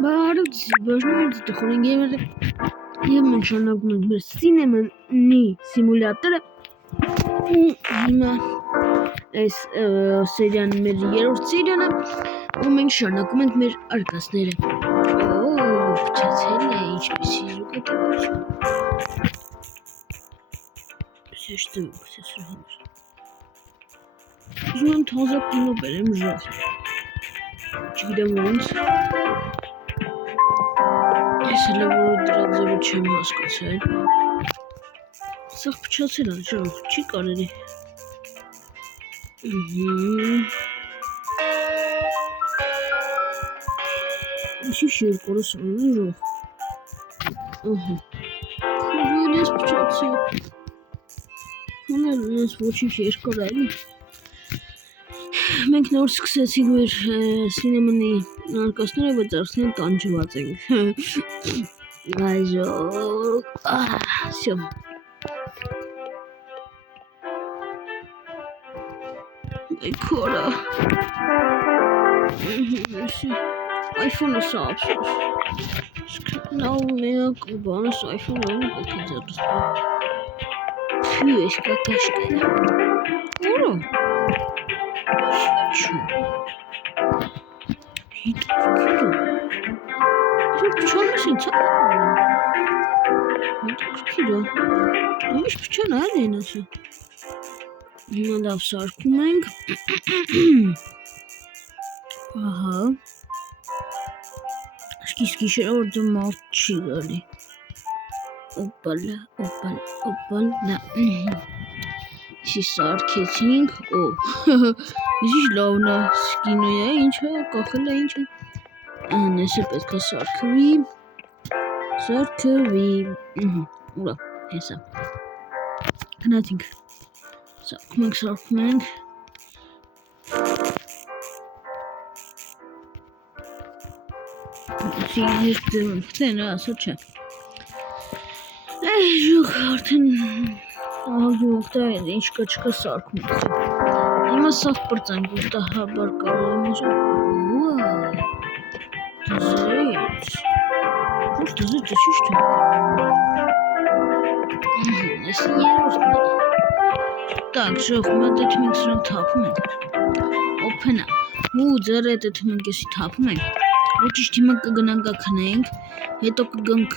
Բարև բաժնումից տխորին և մենք շարունակում ենք մեր սինեմանի սիմուլյատորը ու հիմա այս սերիան մեր երրորդ սերիան է ու մենք շարունակում ենք մեր արկածները փչացել է ինչպեսի զուգակերպություն սեշտը փչացրու համար ուզում եմ թազա կինո բերեմ ժախ չգիտեմ ոնց Ես հələ որ դրա ձևը չեմ հասկացել Սաղ փչացել է ժախ չի կարելի Ինչի երկորը սանում է ժախ Խոզույն ես փչացել Հոնել ես ոչինչ երկոր էլի Մենք նոր սկսեցինք մեր սինեմանի արկածները, բայց արդեն տանջված ենք Այժող Всё Քորա iPhone-ը սա ափսոս Լավ մեկ բանս iPhone-ը պետք է ձեռքս Փյու ես կակաշկա Որո Չու Հիտ քիրո Ես փչանես ինձ Հիտ քիրո Ամիշ փչան այլ են ասա Հիմա լավ սարքում ենք Ահա Սկիս գիշերը որ դու մարդ չի գալի Օպալա Չի սարքեցինք Ես լավն է սկինո է ինչ է կախել է ինչ է Ես է պետք է Սարքվի Ուրա հեսա Գնացինք Սարքում ենք Տենը ասա չէ Ժող արդեն ահագի ուղտա է ինչ կա չկա սարքում Հիմա սաղ պրծանք ուղտահաբար կարող եմ Դզեից Որ դզեից է չիշտ է Ես երորդն է Так, ժող մատետ մենք սրանք թապում ենք Օպենա Ու ձեր էտ մենք եսի թապում ենք Ոչիշտ հիմա կգնանք կքնենք Հետո կգնք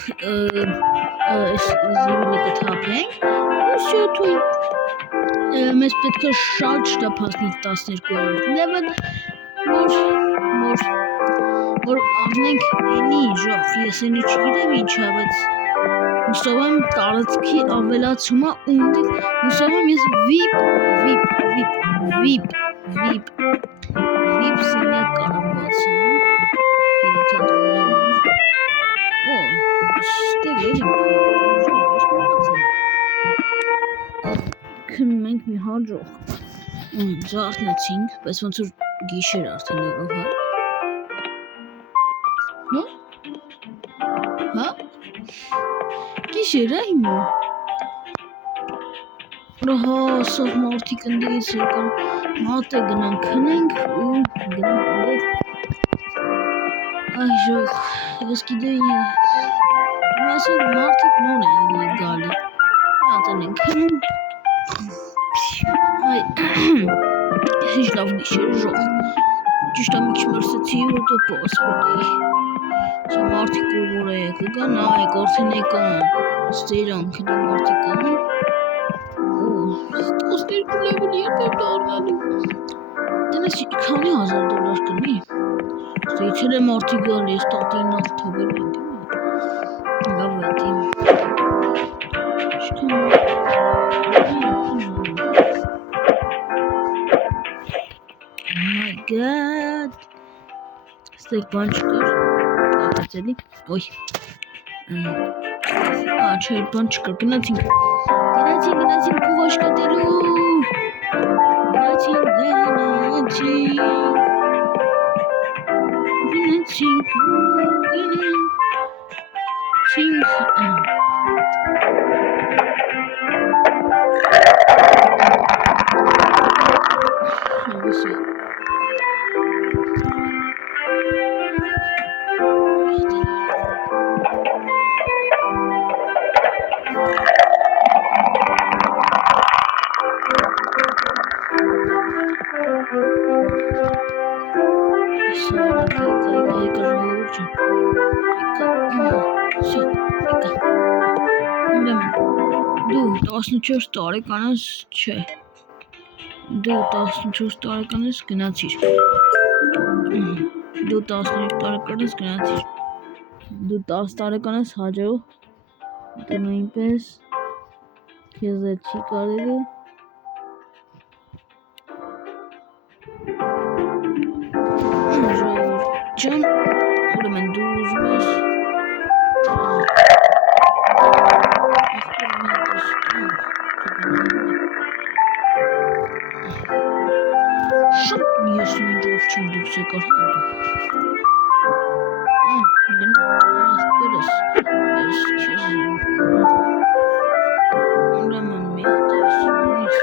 Այս զիվիլը կթապենք Ու շյոթույ Մեզ պետք է շատ շտապացնենք 12-րդ լևն Որ առնենք էնի ժող Ես էնի չգիտեմ ինչա բայց Հուսով եմ տարածքի ավելացումը ունենք Հուսով եմ ես վիպ սինյակ կարամ բացեմ Ստեղ էլի Քնում ենք մի հաջող Ձարտնեցինք, բայց ոնց որ գիշեր արդեն եղավ Հա? Գիշեր է հիմա Ահա, սաղ մարդիկ ընդեղից եկան Մատ է գնանք քնենք ու գնանք ընդեղ Այ ժող, ես գիտեի Ասել մարդիկ նոր են գալի Ատեն ենք քնում Այ Հիշ լավ գիշեր ժող Ճիշտ ամիչ մրսեցի որ դու պոսպելի Սա մարդիկ որ է կգան այք արդեն եկան Ստերանք դա մարդիկ կան 12 լևն երկար դառնալու Տնես քանի $1000 կնի Ստեիցել է մարդիկ գալ ես տատին ալ թողել ենք Լավ է դիմ Oh my god Ստեղ բան չկար Կաղացելի Ոյ Չէ բան չկար գնացինք Կուղ աշկատելու Գնացինք Դու 14 տարեկան ես, չէ։ Դու 14 տարեկան ես, գնացիր։ Դու 13 տարեկան ես, գնացիր։ Դու 10 տարեկան ես, հաջող։ Դու նույնպես քեզ էլ չի կարելի։ Ջան, ուրեմն դու ուզում ես շատ ես ինչ ովչին դուս եկար գնա ասպերս ես քեզ ուրեմն մի հատ ես ունիս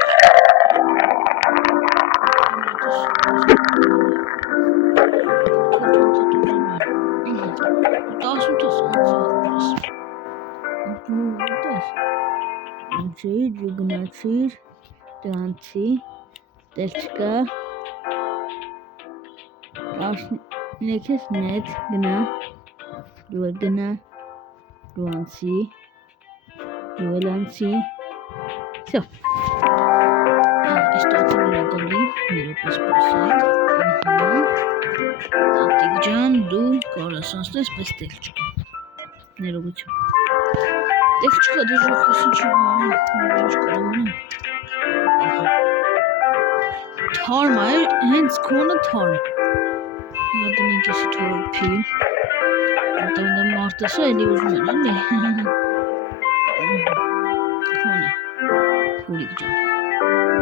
18 դու գնացիր դրանցի տեքստը 13-ից մեծ գնա դու գնա դրանցի դու լանցի всё Ստացել լագալի միրոպես պասակ տատիկ ջան դու կարաս անցնես պես տեքստը ներողություն Տեքստը դժոխ ես ինչ իմանամ ինչ կարամ Թարմ է, հենց քոնը թարմ Ադնենք ես թորփի Ատավնը մարդեսը էլի ուզում են, էլի Քոնը Հուրիկ ջան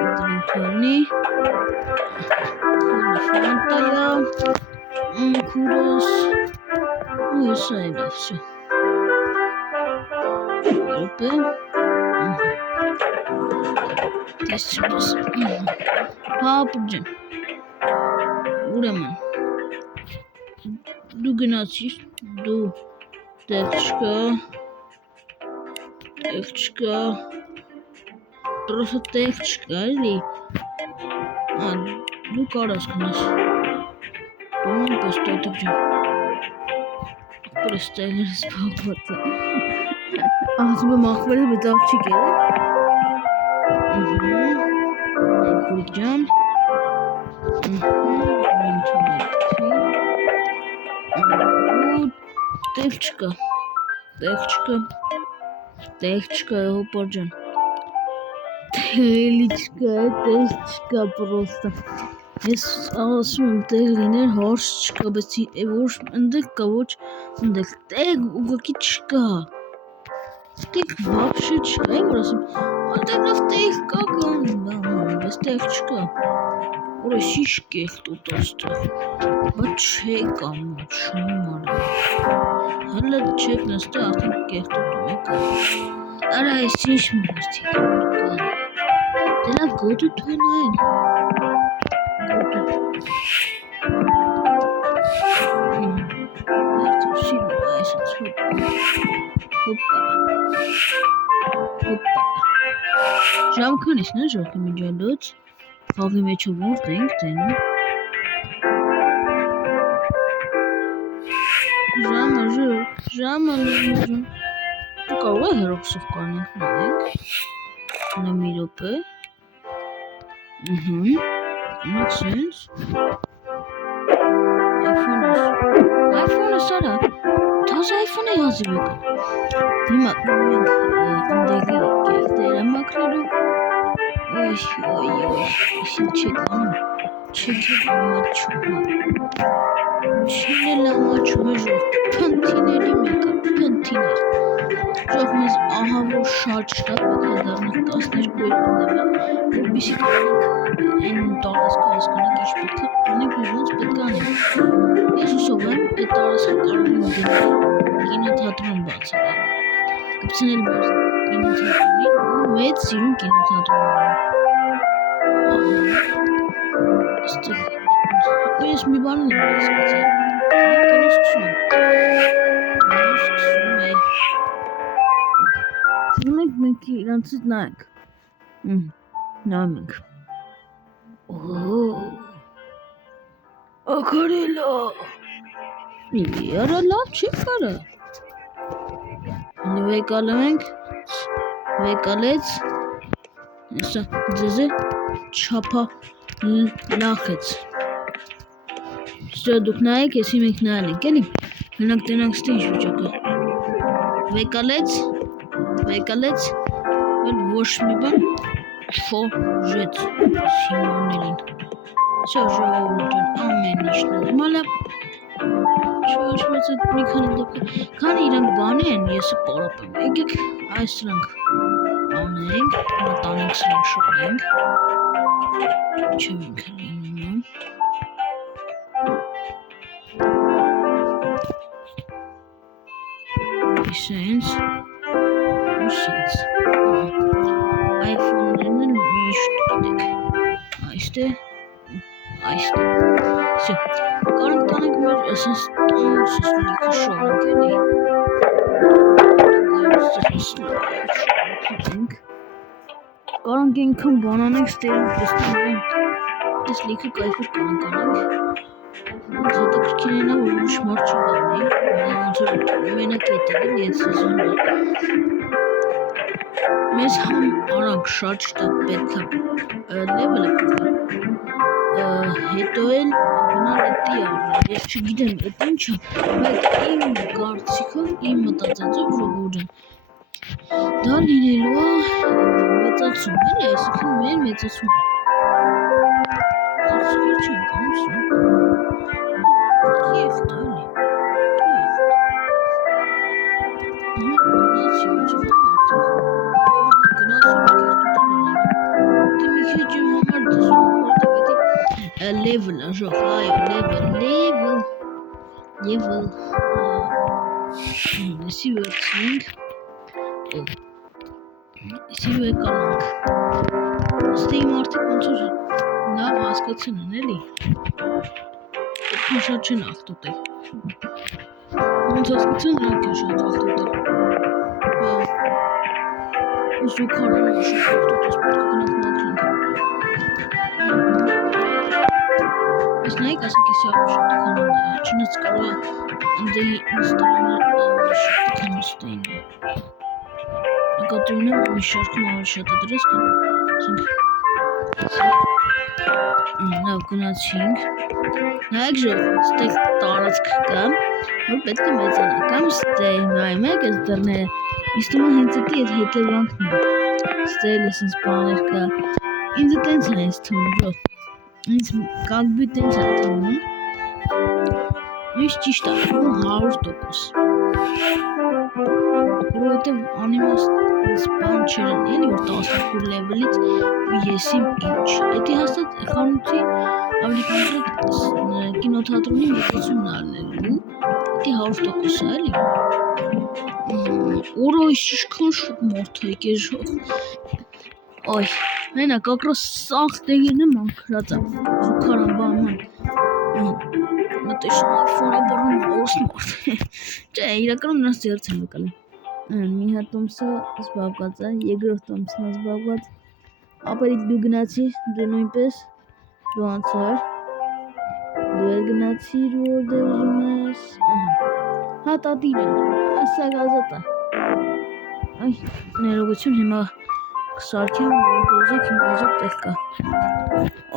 Ադնենք թորնի Քոնը ֆանտայա Քուրոս Ու եսա է լավ, սո Երոպը Տես չպես Պապ ջան Ուրեմն Դու գնացիր դու տեքստը Պրոստը տեքստը էլի դու կարաս գնաս դու նույնպես տատիկ ջան պրոստը էլերս պապոտ ասում եմ ախվերը բայց աղջիկ է Քուրիկ ջան Տեքստը հոպոր ջան Տեքստը պրոստը Ես ասում եմ տեղ լիներ հարց չկա բայց ոչ ընդեղ կա ոչ ընդեղ տեղ ուղղակի չկա Տեղ вообще չկա որ ասում Ալտերնավ տեղ կա բայց տեղ չկա Որը շիշկ է տուտ աստեղ բայց չէ կամ չում արա Հələ չեք նստը արդեն կեղտոտում եք Արա ես ինչ մարդիկ Դե լավ գոտու թույնային Ժամ քանիսն է ժողքի միջալոց Խաղի մեջը որդ ենք տենում Ժամը նժում Դու կարող է հերոքսով կանենք նայենք Նա մի ռոպե Make sense iPhone-ը սարա Թազ iPhone-ը հազիվ եկա Հիմա մենք ընդեղի կեղտերը մակրելու Այսին չեք անում Չեք ամաչում Չեն էլ ամաչում է ժող Պնթիների մեկը Պնթիներ Ժող մեզ ահա որ շատ պետք է դառնող 12 լեվել Որպիսի կանենք են տարածքը հասկանանք ինչ պետք է անենք ու ոնց պետք է անենք Ես ուսով եմ այդ տարածքը կարող եմ դնել կինոթատրոն բացել Կպցնել մեր կինոթատրոնին ու մեծ սիրուն կինոթատրոն Ես մի բան եմ հասկացել Մենք իրանցից նայենք։ Նայում ենք։ Ակարելա։ Երա լավ չի կարա։ Վեկալեց։ Հեսա ձեզե չապա լախեց։ Սա դուք նայեք, եսի մենք նայել ենք, էլի։ Մենակ տենանք ստի ինչ վիճակը։ Վեկալեց, ոչ մի բան չորժեց Սիմոնելին։ Սա ժողովուրդ ջան, ամեն ինչ նորմալ է։ Ոչ այդ մի քանի դեպք, քանի իրանք բանի են, եսը պարապեմ։ Եկեք այս սրանք անենք, տանենք սրանք շոկնենք։ Չեմ ինք լինում։ Sense. iPhone'ların müşterik. İşte. Все. Karanlık bir esas sesli şu an geliyor. Karanlık kan bana isterim. Islik kayfır karanlık. Zaten Türkiye'ne vurmuş maç var. Merak ettim sezonda. Mēs aranք շատ պետք է level-ը հետո էլ գնալ էտի առնել, ես չգիտեմ էտ ինչ է, բայց իմ կարծիքով, իմ մտածածով ժողովուրդ դա լինելու է մեծացում, էլի այսինքն մեր մեծացում այսինքն չեմ կանում սա կեխտ էլի գնացի ոչմ level ajo level Սիվը կանանք Ստեիմ արդիկ ոնց որ լավ հասկացին են էլի շատ չեն աղտոտել ոնց հասկացին նրանք են շատ աղտոտել Ուսու քարանը շատ աղտոտես պետք է գնանք մաքրենք Ես նայեք ասենք ես յավը շատ քանան չնած կարող է ընդեի ինստարանը շատ քան ստեին Նկատի ունեմ մի շարքում ավելի շատ է դրես կան Լավ գնացինք Նայեք ժող ստեղ տարածք կա որ պետք է մեծանա կամ ստեղ նայում եք այս դռները Իսկ թվում է հենց էտի այդ հետևանքն է Ստեղ էլ ես ինձ բաներ կա Ինձ տենց է ինձ թվում ժող Ինձ կագբի տենց է թվում Ինձ ճիշտ է 100% Որովհետև անիմաստ բան չեր էլի որ 12 լևելից եսիմ ինչ Էդի հաստատ խանութի ավելի կոնկրետ կինոթատրոնի մեծացումն ալնելու Էդի 100% է էլի Օրը իշքան շուտ մորդ է եկեր ժող Այ, մենակ ակրոս սաղ տեղին եմ անկրած է Զուքարան բանման Մտեշն այֆոնը բռնում օրս մորդ Չէ, իրականում նրանց ձերց եմ վկալեմ Մի հատ տոմսը զբաղված է, երկրորդ տոմսն է զբաղված Ապերիկ դու գնացի, դու նույնպես, դու անցար Դու էլ գնացիր, որ դե ուզում ես Հա տատիր են, ասա գազատ է Այ, ներողություն հիմա կսարքեմ, որ դե ուզեք հիմա ազատ տեղ կա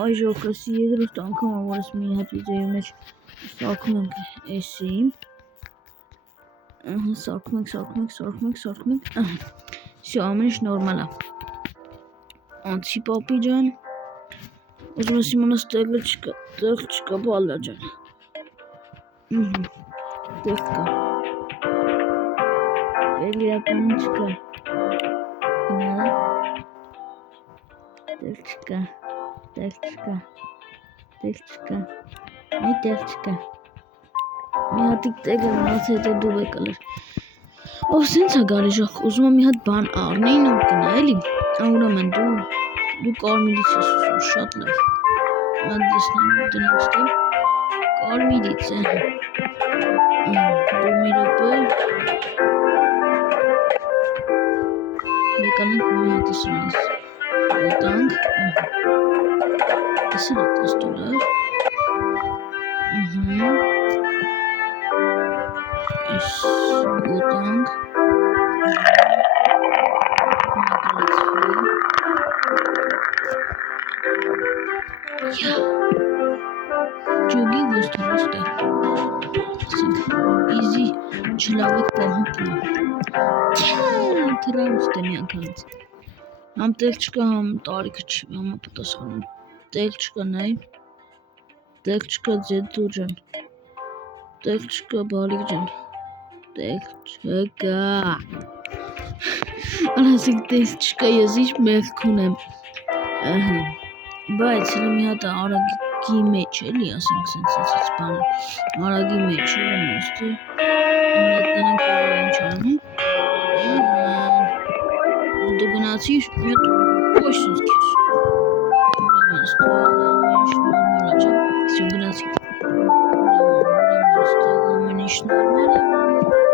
Այ ժողկասի երկրորդ անգամ որ ես մի հատ վիդեոյի մեջ սարքում ենք էսի Սարքում ենք Всё, ամեն ինչ նորմալ է Անցի պապի ջան Ուզում ես իմանաս տեղ չկա բալա ջան Տեղ կա Էլ իրականում չկա Տեղ չկա Այ տեղ չկա Մի հատիկ տեղ է մնաց հետո դու վեկալեր Ով սենց է գալի ժող ուզում եմ մի հատ բան առնեի նոր կնա էլի Ուրեմն դու կարմիրից ես ուզում շատ լավ Մատ դեսնենք դնենք ստեմ Կարմիրից է։ Դու մի րոպե։ Մեկանանք մի հատ սրանից։ Ուտանք։ Սրա $10։ Ուտանք։ Ջոգի ոստորոստը։ Իզի չլավիկ պահուպն է։ Թրամուստ է մի անգամից։ Համ տեղ չկա, համ տարիքը չի, համապատասխանում։ Տեղ չկա նայ։ Տեղ չկա ձեթու ջան։ Տեղ չկա բալիկ ջան։ Տեղ չկա։ Անասիկ տեղ չկա, ես ինչ մեղք ունեմ։ Բայց մի հատ արագի մեջ էլի, ասենք սենց բան։ Արագի մեջ ուրեմն ոստի։ Մեկանանք ինչ անում։ Դու գնացիր մի հատ կոշնց քեզ։ Ուրեմն ստեղ ինչ գնացի։ Ուրեմն ինչ նորմալ է։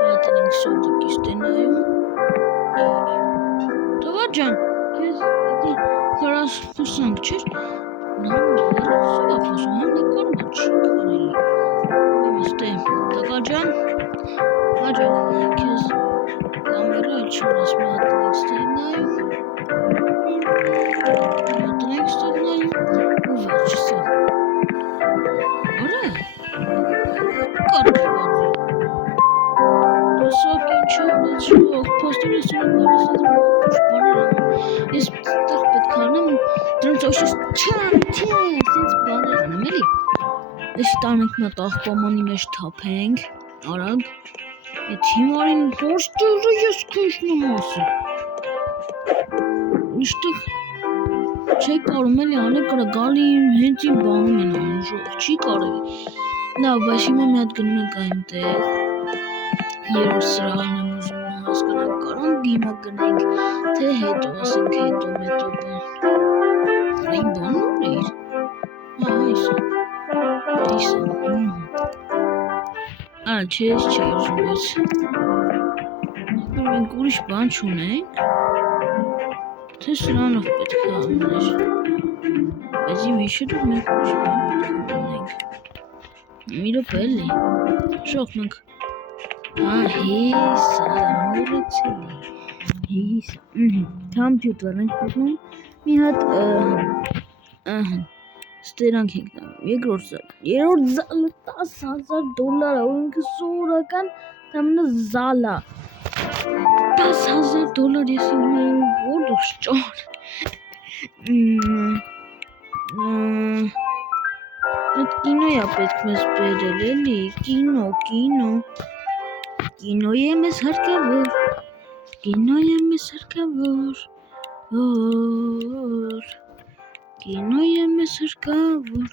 Հատենք սոտիկի ստենայում։ Տվա ջան, քեզ դի քարաս խուսանք չէ՞։ Նա սովա խոսում, համ նկարում չի կարելի։ Ուրեմն ստեղ տղա ջան, հաջող քեզ կամերա չունես մի հատենք ստենայում։ Հատենք ստենայում ու վերջսը։ Արա։ Կարողանա։ Դասակ ինչ ունեցող, փաստորեն սրանք գալիս են բաներ։ Ես այդտեղ պետք է անեմ, դրանց ոչինչ սենց բաներ անեմ, էլի։ Ես տանենք մի հատ աղբամանի մեջ թափենք, արագ։ Այդ հիմարին ոստորը ես քեշնում ասում։ Իշտեղ չի կարում էլի անել կրա գալի հենց իմ բանում են անում ժող, չի կարելի։ Լավ, բայց հիմա մի հատ գնում ենք այնտեղ։ Երրորդ սրահն եմ ուզում հասկանալ կարամ դիմա գնենք, թե հետո, ասենք հետո բան։ Այն բանը ուր է իր։ Այսա։ Չէ, չի ուզում, բայց մենք ուրիշ բան չունենք, թե սրանով պետք է անել։ Բայց իմ հիշելով մենք ուրիշ բան պետք է ունենք։ Մի րոպե էլի։ Շոք մենք։ Հեսա, մուրացելի։ Հեսա։ Կամպյուտեր ենք պետնում։ Մի հատ ստերանք ենք նայում։ Երկրորդ զալը $10,000 ու ինքը սովորական թամնը զալա։ $10,000 ես իմ որոշ ճար։ Այդ կինոյա պետք մեզ բերել էլի, կինո։ Կինո է մեզ հարկավոր, կինո է մեզ հարկավոր, կինո է մեզ հարկավոր,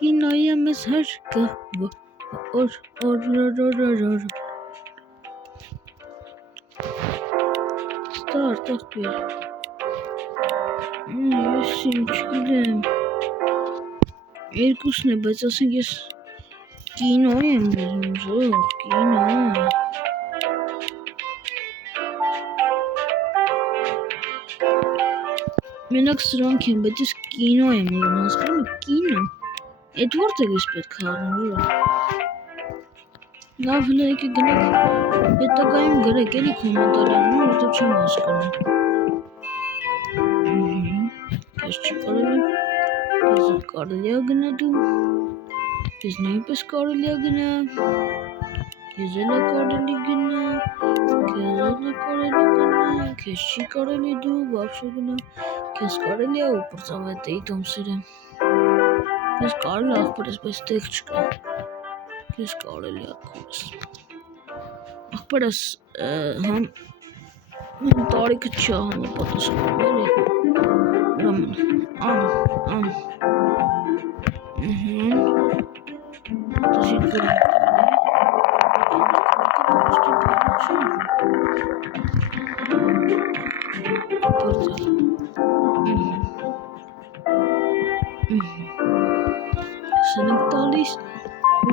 կինո է մեզ հարկավոր, Ստարտ աղբեր, ես իմ չգիտեմ, երկուսն է, բայց ասենք ես կինո եմ ուզում ժող, կինո։ Մենակ սրանք են, բայց ես կինո եմ ուզում, հասկանում եք կինո։ Էդ որտեղ ես պետք է առնեմ ժող։ Լավ հլը եկե գնեք, հետագայում գրեք էլի կոմենտարյանում, որտեղ չեմ հասկանում։ Ես չի կարելի, ես կարելի է գնա դու, ես նույնպես կարելի է գնա, ես էլ է կարելի գնա, քեզ չի կարելի դու, բավշե գնա, քեզ կարելի է ու պրծավետ էի տոմսերը, քեզ կարելի աղբերս, բայց տեղ չկա, քեզ կարելի է կորս, աղբերս համ տարիքը չի համապատասխանում էլի, ուրեմն, Դաշիտ գրենք տանի,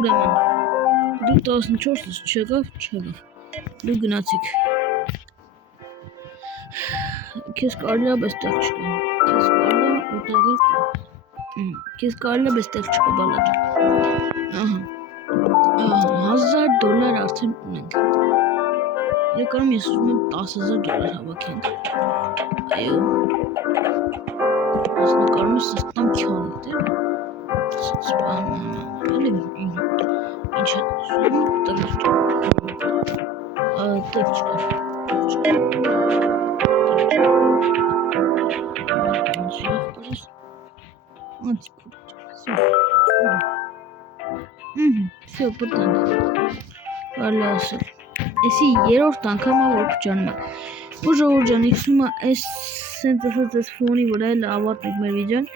ուրեմն դու 14-ից չեղավ դու գնացիք քեզ կարելի է այստեղ չկա քեզ կարելի է այստեղ չկա բալաջ $1000 արդեն ունենք Եկարում ես ուզում եմ $10,000 հավաքենք այո ես նկարում ես ստամ քյոն դեր Էլի ինչ է ուզում տեղ չկա Всё, պատանք կարելի ասել Էսի երորդ անգամը որ փճանում է Ու ժողովուրդ ջան, իքսում է այս սենց ասած այս ֆոնի վրա էլ ավարտենք մեր վիդեոն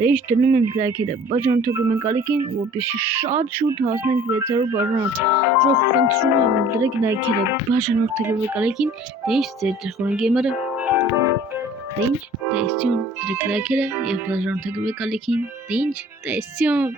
Դե ինչ դնում ենք լայքերը, բաժանորդագրում ենք ալիքին, որպեսզի շատ շուտ հասնենք 600 բաժանորդ Ժողովուրդ խնդրում եմ դրեք լայքերը, բաժանորդագրվեք ալիքին, դե ինչ ձեր տխորեն գեյմերը Դե ինչ, տեսյուն, դրեք լայքերը և բաժանորդագրվեք ալիքին, դե ինչ, տեսյուն